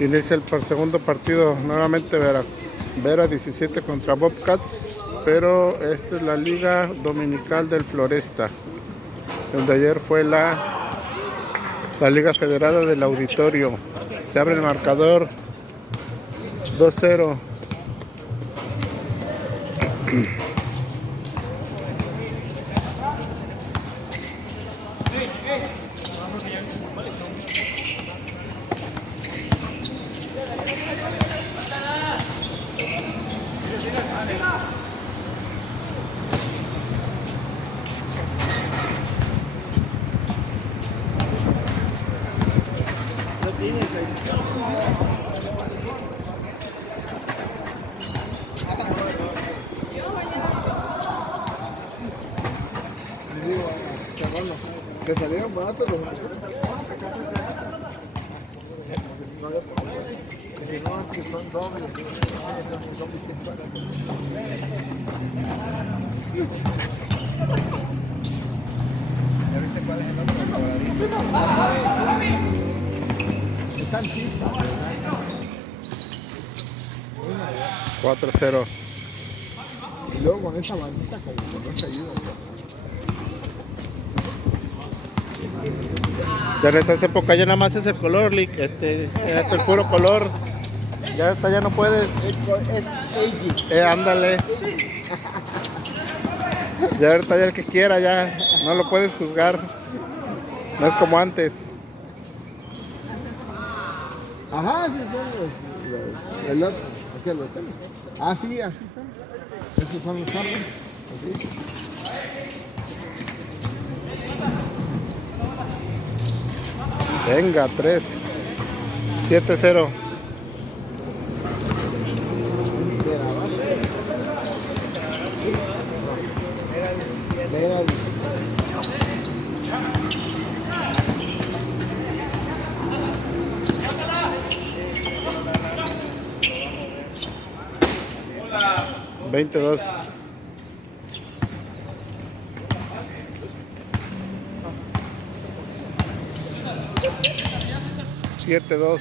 Inicia el segundo partido. Nuevamente Vera 17 contra Bobcats. Pero esta es la Liga Dominical del Floresta, donde ayer fue la Liga Federada del Auditorio. Se abre el marcador 2-0. ¿Te salieron baratos los que son dobles? ¿Ya viste cuál es el otro? Están chispas. 4-0. Y luego con esa bandita como que no se ayuda. Ya en estas épocas ya nada más es el color, Lick. Este es el puro color. Ya ya no puedes. Es aging. Ándale. Ya ahorita ya el que quiera ya no lo puedes juzgar. No es como antes. Ajá, sí son el otro. ¿Qué los tenis? Ah, sí, así son. Esos son los carros. Así. Venga, 7-0. Mira, 22. Siete, 2.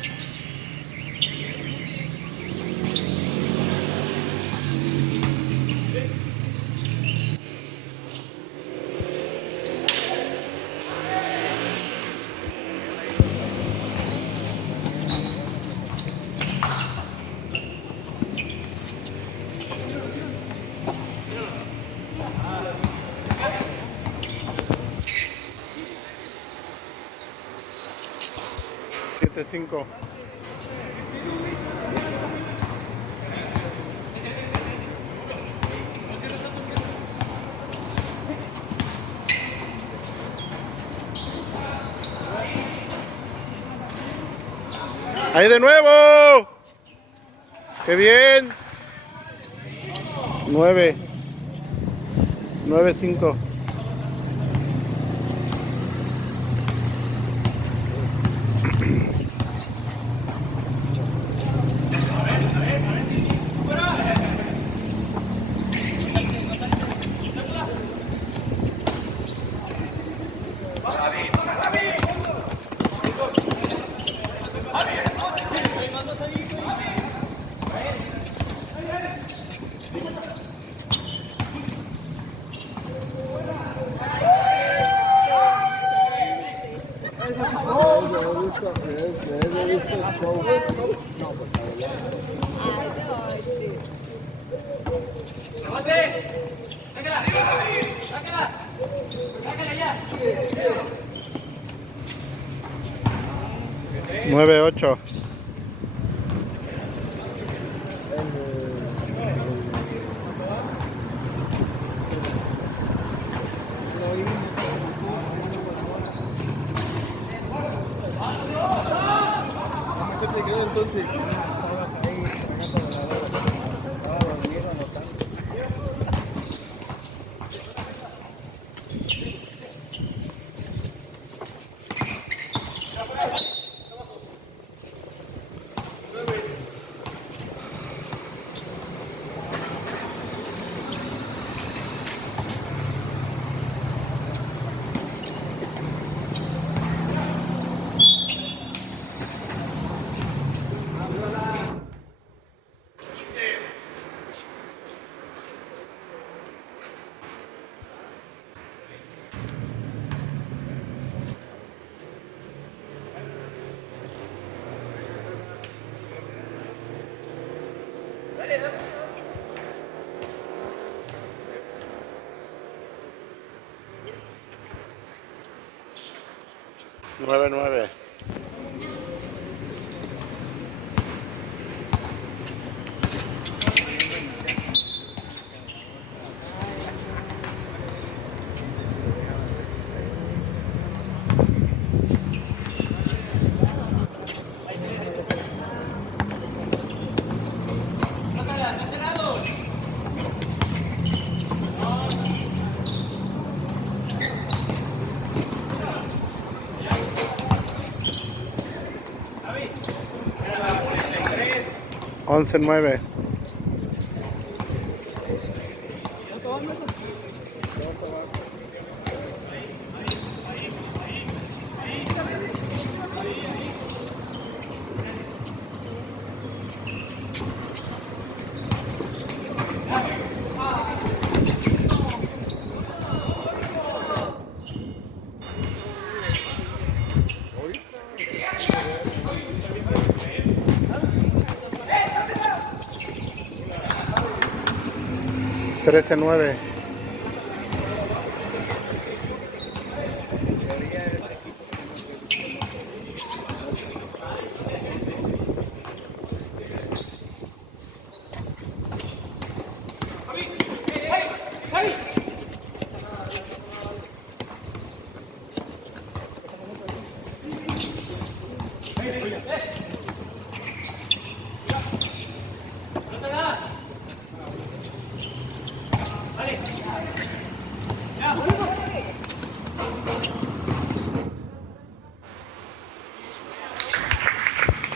Siete, 5. ¡Ahí de nuevo! ¡Qué bien! 9. 9-5. Nueve, 8. Entonces, 9-9. Once 9. Trece 9.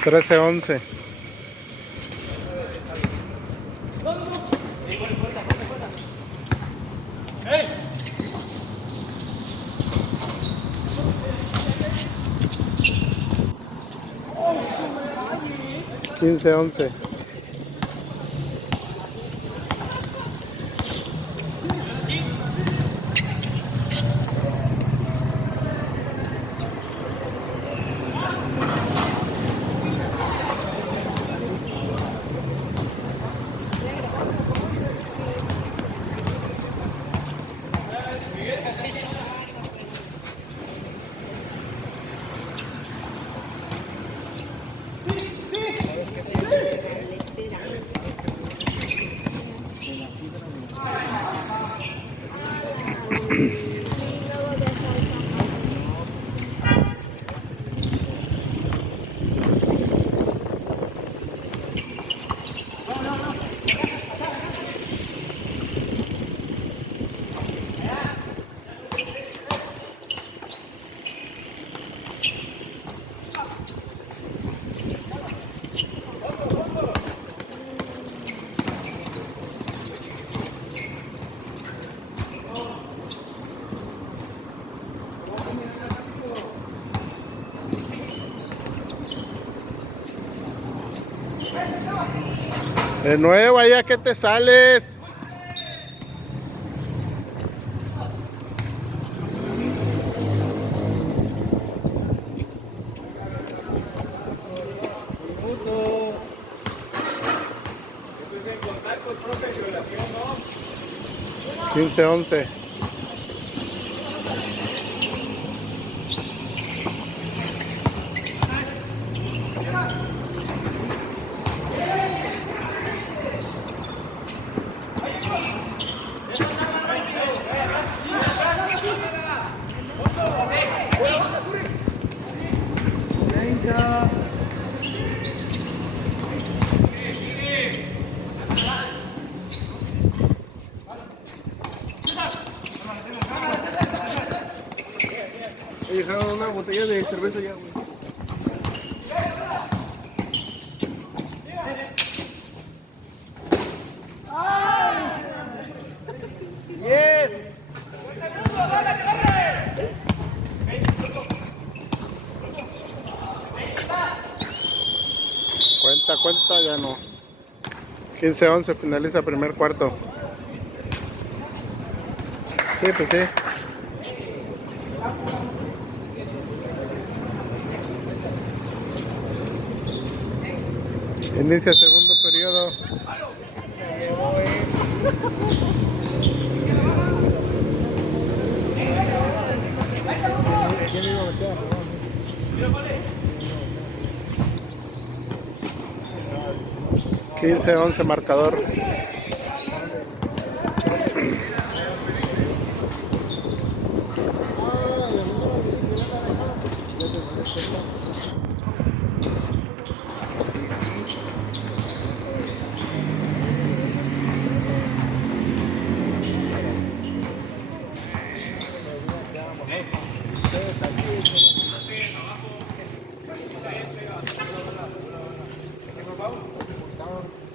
Trece 11. Quince 11. De nuevo, allá que te sales. Quince 11. He dejado una botella de cerveza ya, güey. Yes. Cuenta, ya no. 15-11, finaliza primer cuarto. Sí, pues sí. Inicia segundo periodo. 15-11 marcador.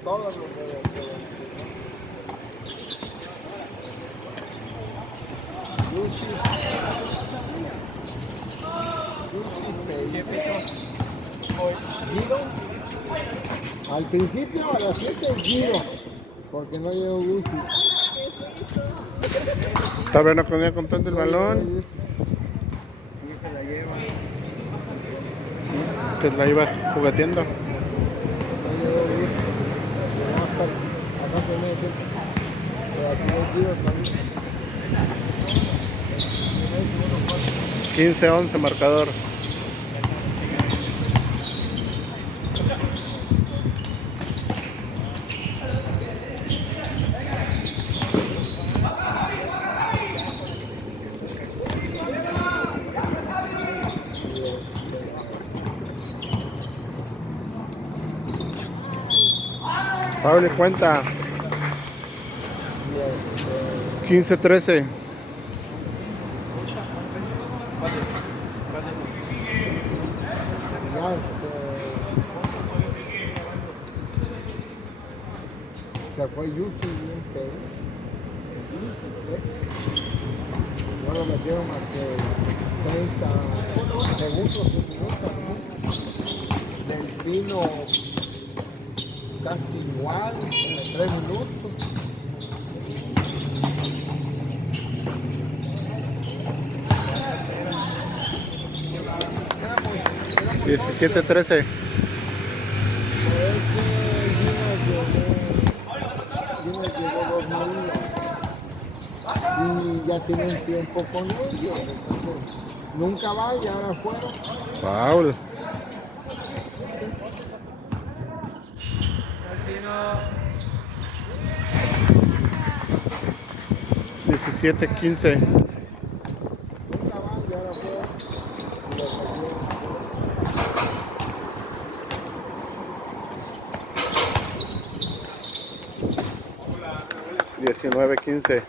Todos los de Giro. Al principio a las 7 Giro, porque no llegó Gucci. Está bueno con ella contando el balón. Sí, se la lleva. Que la iba jugueteando. No llegó Gucci. Llegó hasta acá se me dice. Pero aquí no Giro también. 15-11 marcador. Pablo cuenta. 15-13. Ya, se fue Yuki bien pedo. No lo metieron más que 30 segundos, un minuto. Delfino casi igual, 3 minutos. Éramos 17-13. Llegó 2 millas y ya tienen tiempo con ellos, entonces nunca va y ahora fueron. Paul. Diecisiete 15. Nunca va y ahora fueron. 19-15.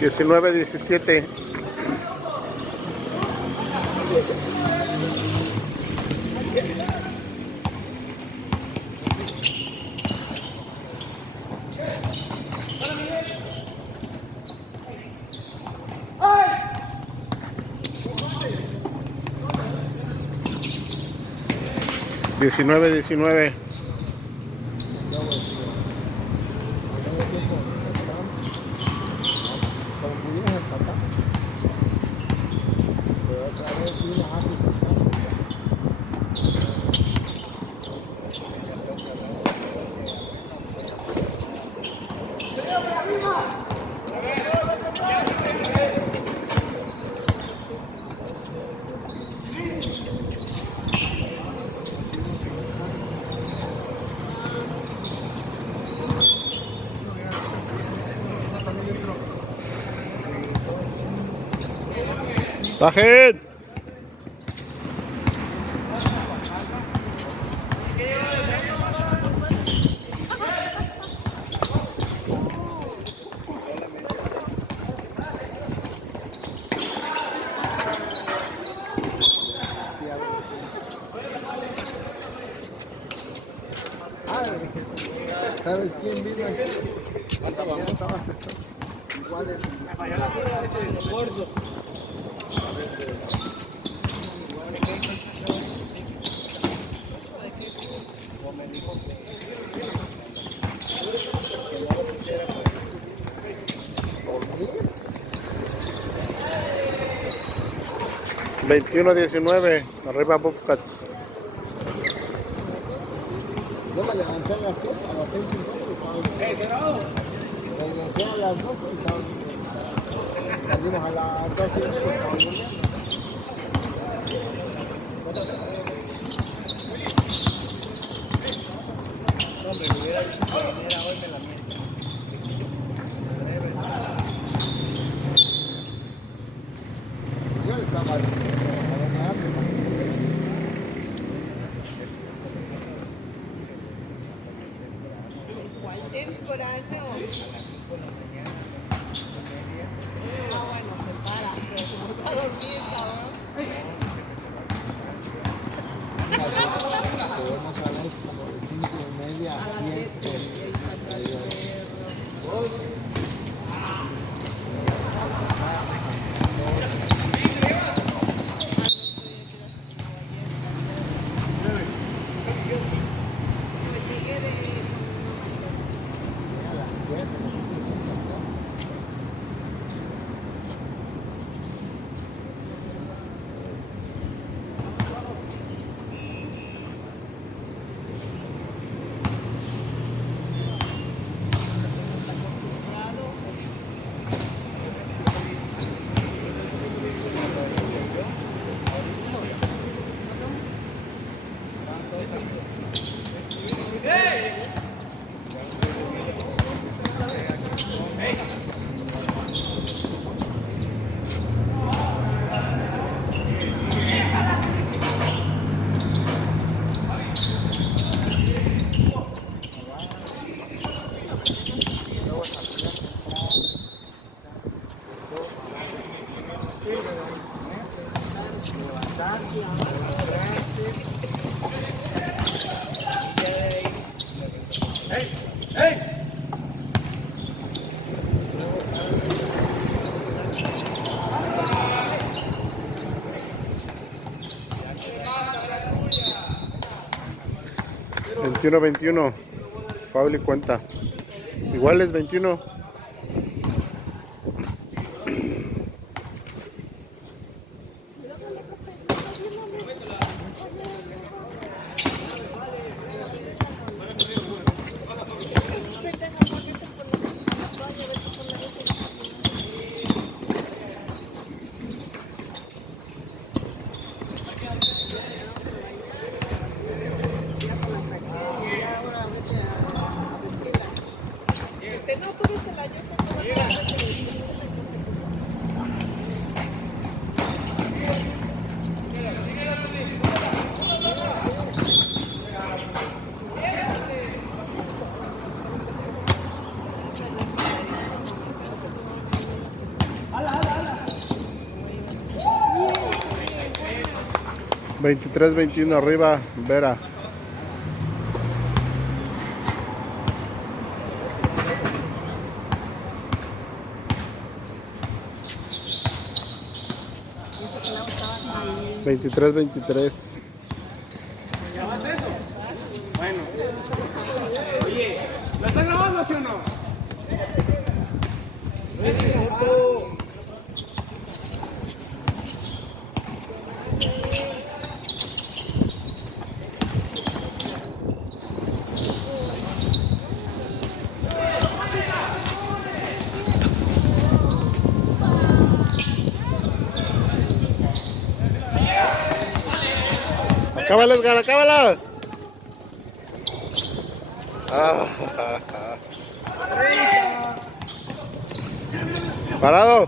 Diecinueve 17. Diecinueve 19. Bajen. ¿Sabes quién vino aquí? Igual es gordo. $21.19, arriba Bobcats. Yo me levanté a las 6, a las 6:30. Regresé a las 12 y estaba durmiendo. Salimos a las 12:30 y estaba durmiendo. Hombre, me hubiera dicho que viniera hoy, me la miento. Yo estaba bromeando. ¿Cuál temprano? Ah, bueno, se para, pero se me está dormido, cabrón. Podemos hablar como de 5:30 a 7. $21.21, Fauli cuenta. Igual es 21. No, tú ves la $23.21, arriba Vera. $23.23. ¿Grabaste eso? Bueno. Oye, ¿lo estás grabando, sí o no? Acábala, Edgar, acábala. Parado.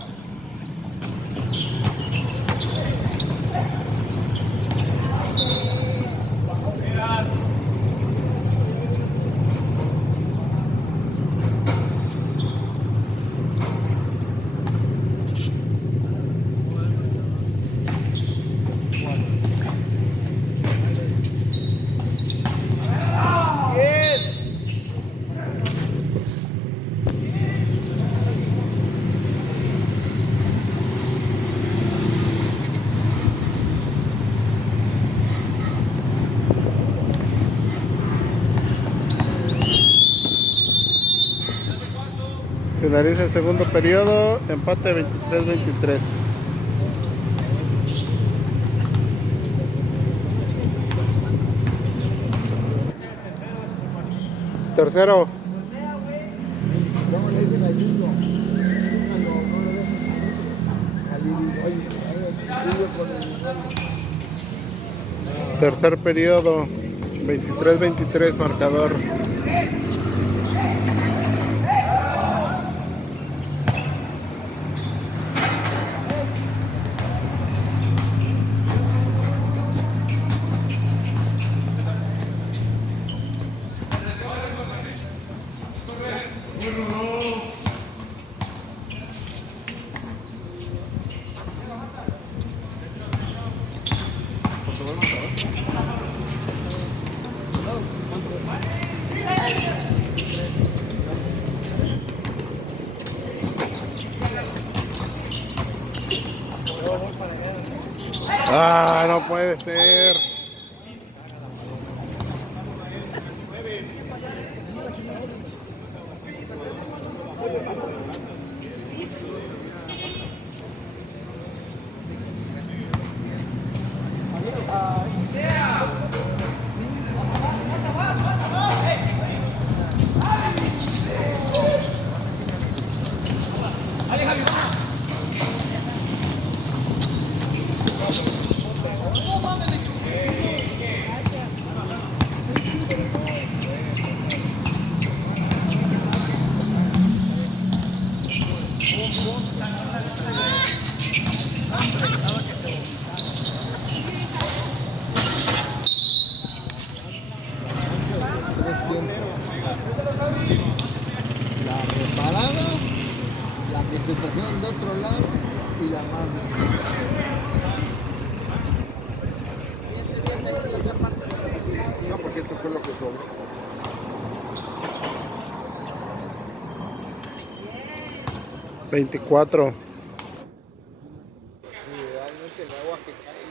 Finaliza el segundo periodo, empate 23-23. Tercero. ¿Cómo le dicen al niño? No le dejan. Al niño con el uniforme. Tercer periodo, 23-23 marcador. Ah, no puede ser. Tres tiempos. La reparada, la que se trajeron de otro lado y la más. No, porque esto fue lo que sobró. $24. Sí, realmente el agua que cae.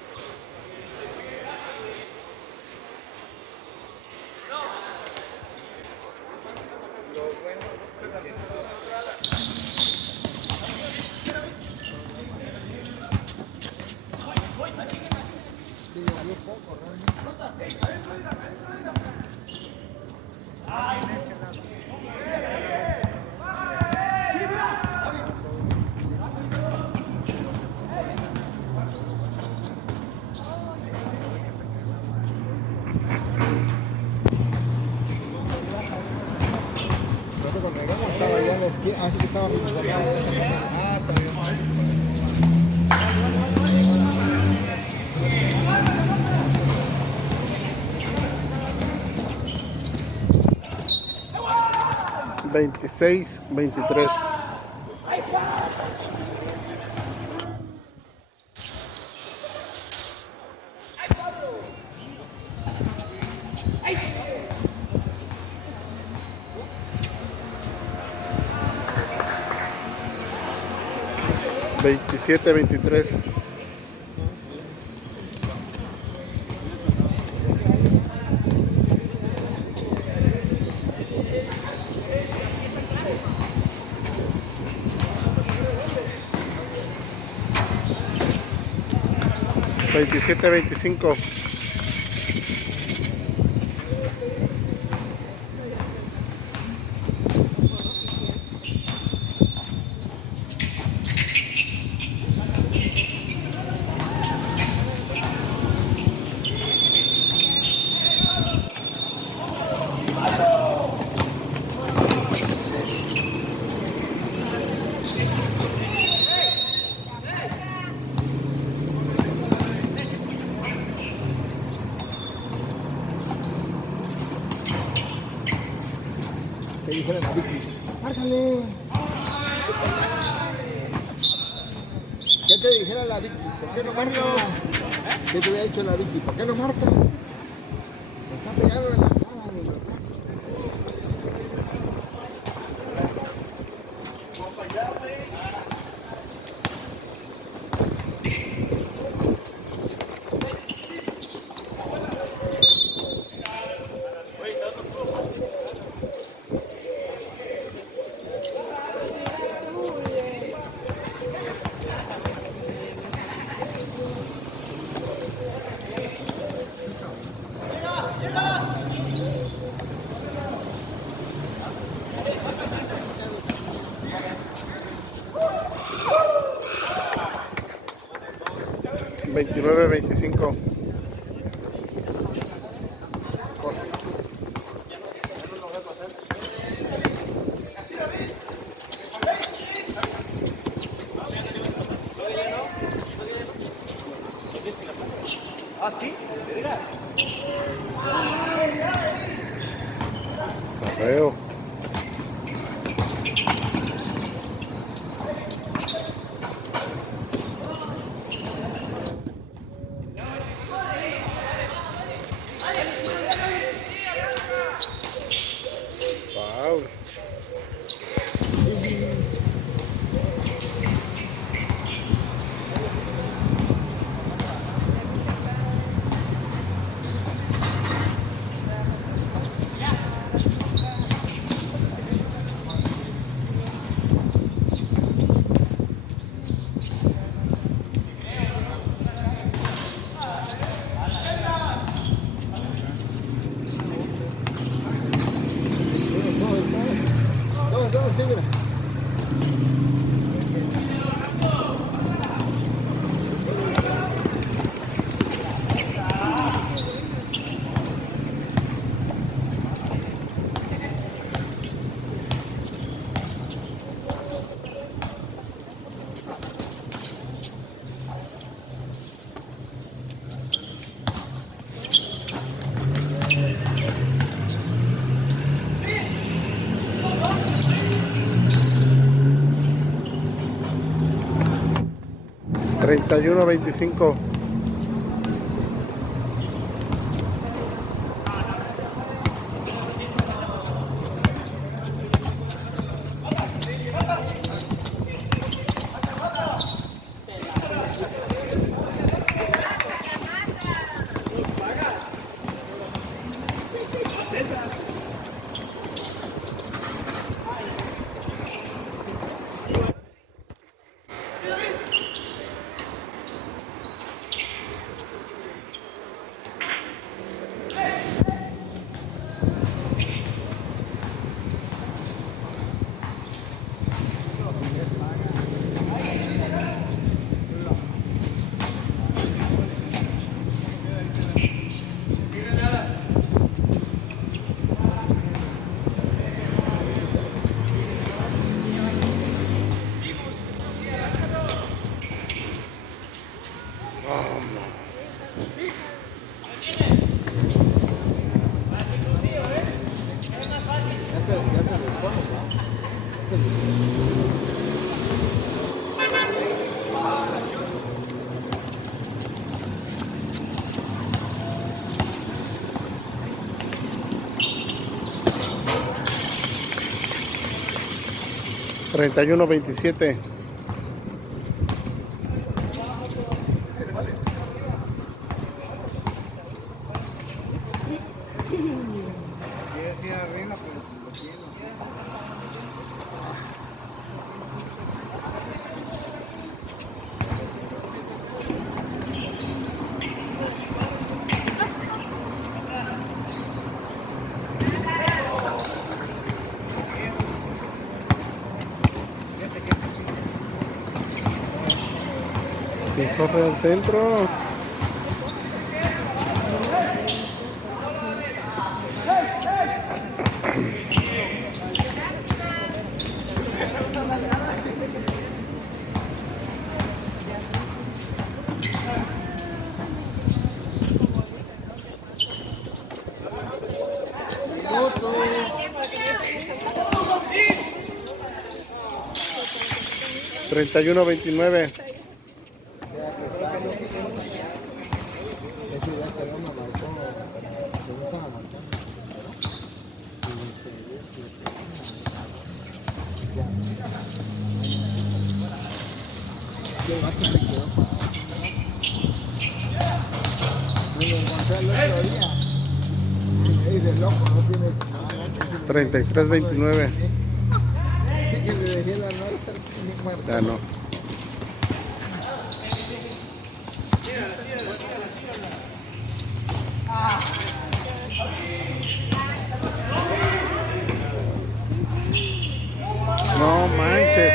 Sí, llovió poco, realmente. 26-23. $27-23. $27-25. Que dijera la Vicky. ¡Márcale! ¿Qué te dijera la Vicky? ¿Por qué no marca? ¿Qué te hubiera dicho la Vicky? ¿Por qué no marca? Me está pegando en la cara, mi loco. 29-25. Feo. Wow. Todo, sí, mira. 31-25. Ya se les pone, ¿no? 31-27. Que corre al centro. Treinta y uno 29. El vato se quedó parado. Me lo encontré el otro día. Y me dice, loco, no tienes nada. 33-29. Sí, que le dejé la nota. Ni muerto. Ya no. No manches.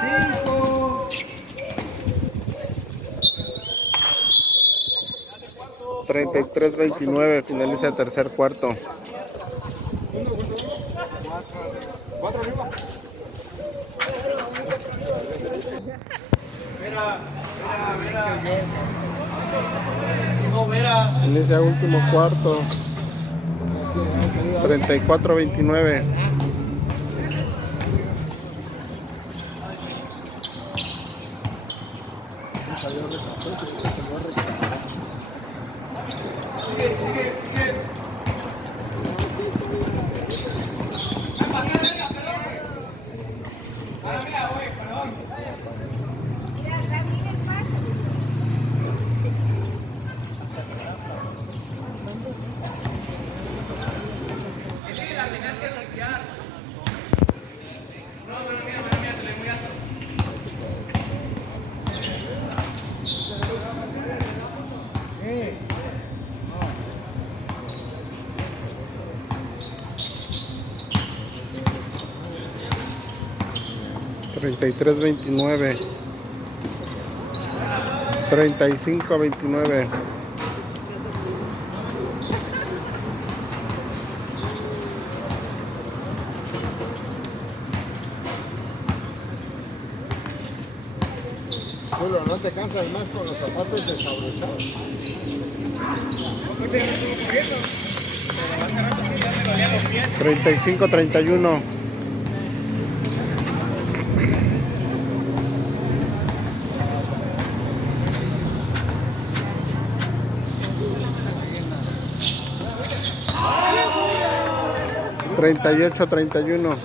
Sí. 33-29, finaliza el tercer cuarto. Cuatro arriba. Inicia último cuarto. 34-29. $33-29, 35-29. Solo no te cansas más con los zapatos desabrochados. 35-31. $38-31.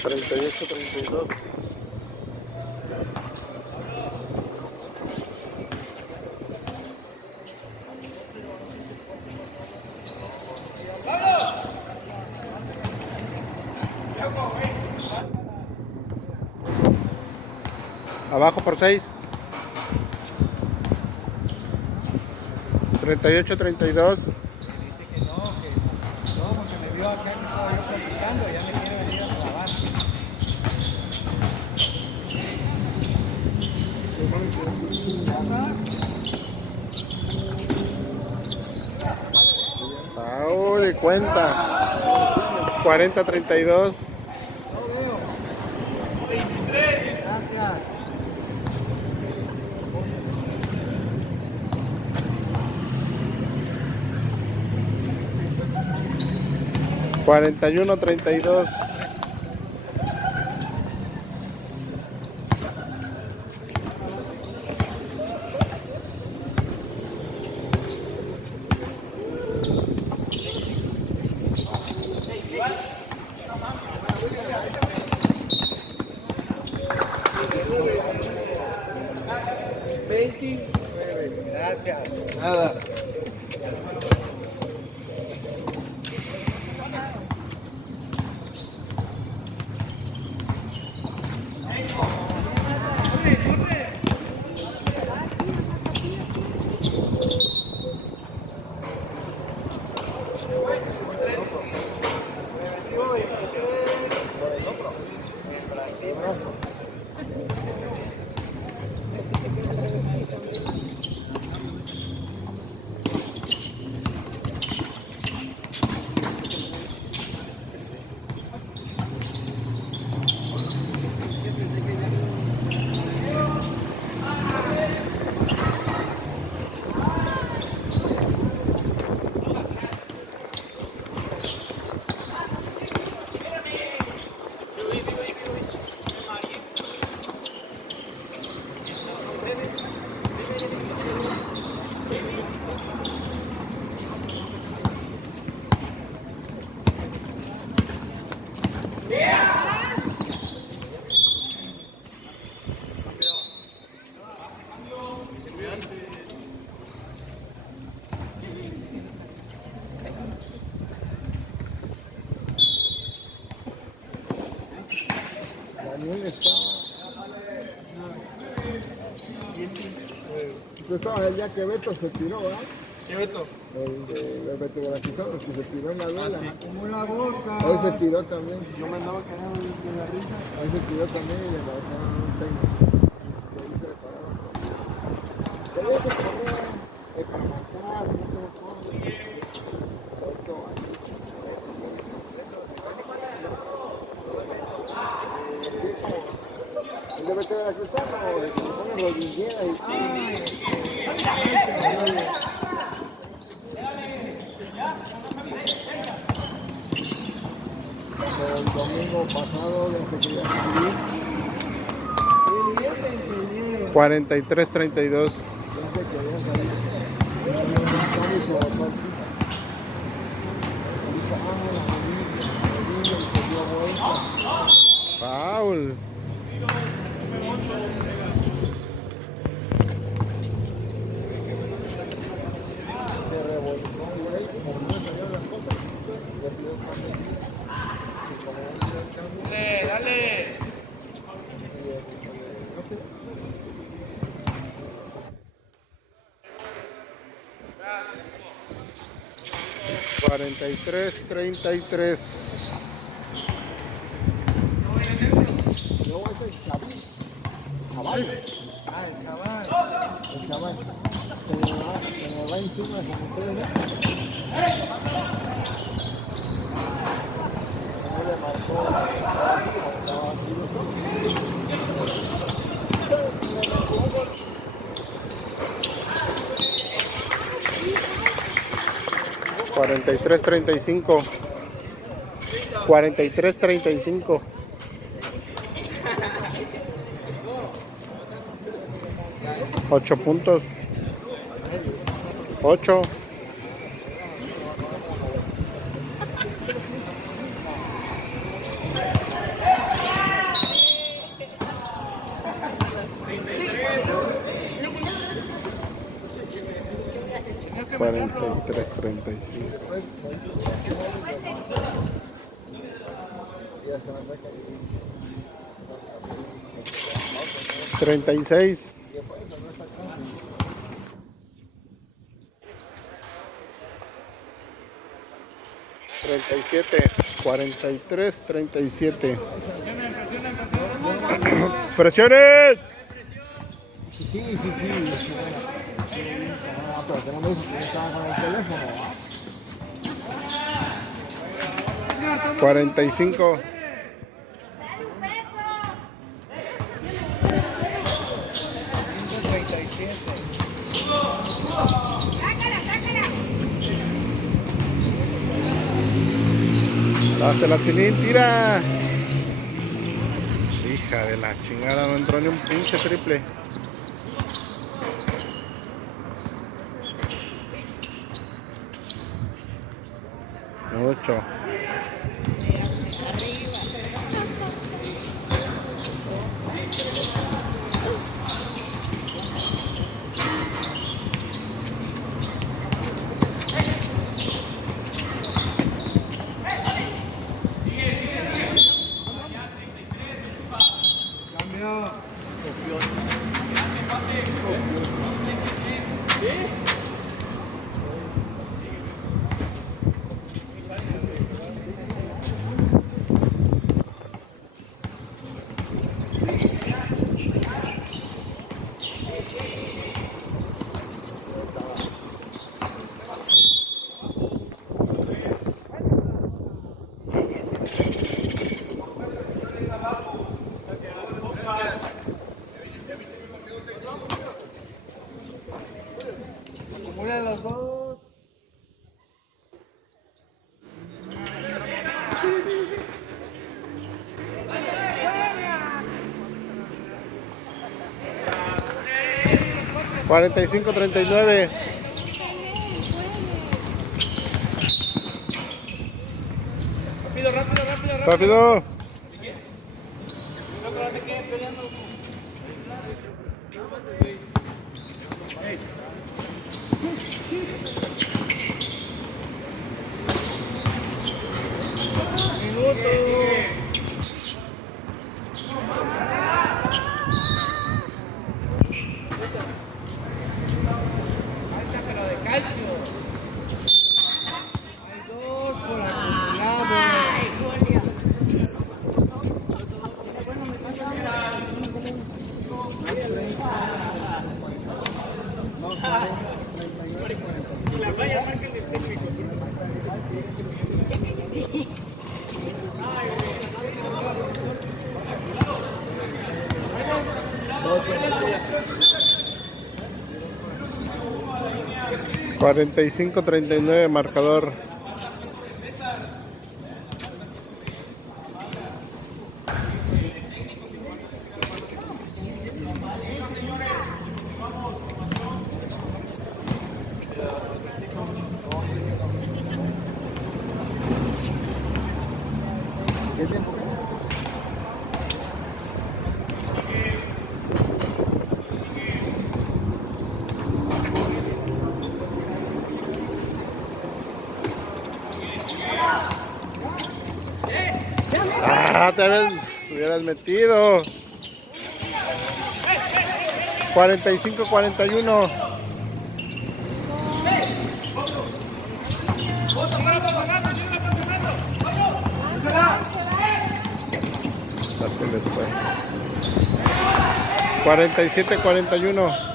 $38-32. Abajo por 6. 38-32. Dice que no, porque me vio acá que estaba yo platicando, ya me quiere venir a grabar. De cuenta. 40-32. Gracias. 41-32. Gracias. Nada. Tú estabas el día que Beto se tiró, ¿verdad? ¿Qué Beto? El Beto Grafisado, que se tiró en la vela. Como la boca. Él se tiró también. Yo me andaba cagando de la risa. Él se tiró también y le marcaron un técnico. Y ahí se le pararon. Tenía que poner para marcar, no sé cómo. Esto, ¿el de Beto Grafisado o de que le ponen rodillera y... El domingo pasado ya se quería salir. 43-32. Ya se quería salir. Y su papá dijo, la familia, y se dio vuelta. Foul. Se revolcó, güey, como no salieron las cosas, le pidió cambio. Dale. 43-33. Luego es el chaval. Chaval. El chaval. El chaval. Se me va encima como ustedes ven. No le marcó. Estaba aquí. 43-35. 43-35. Ocho puntos. 8. Cuarenta y tres, 35. Treinta y seis. 37, 43, 37. ¡Presiones! Sí. Ah, pero que no me dijo que estaba con el teléfono, ¿verdad? 45. Dásela, Tilín, tira. Hija de la chingada, no entró ni un pinche triple. Mucho. Acumulan los dos. Cuarenta y cinco, 39. Rápido. La playa marca el técnico. No, 45-39 marcador. ¿Qué tiempo? Ah, te hubieras metido. 45-41. Ya se les fue. 47-41.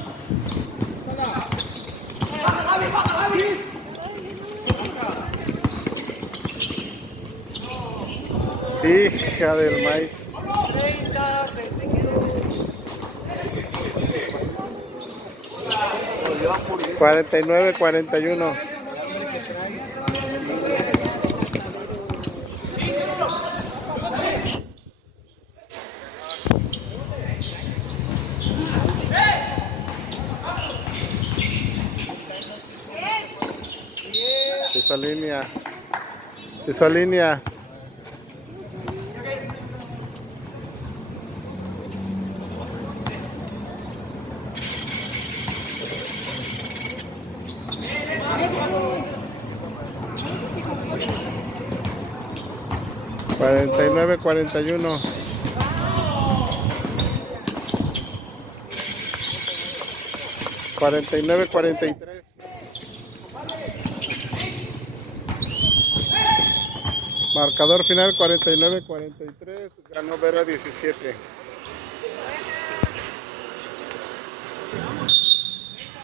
Hija del maíz. 49-41. Esa línea. Esa línea. Cuarenta y nueve, 41. Cuarenta y nueve, 43. Marcador final 49-43. Ganó Vera 17.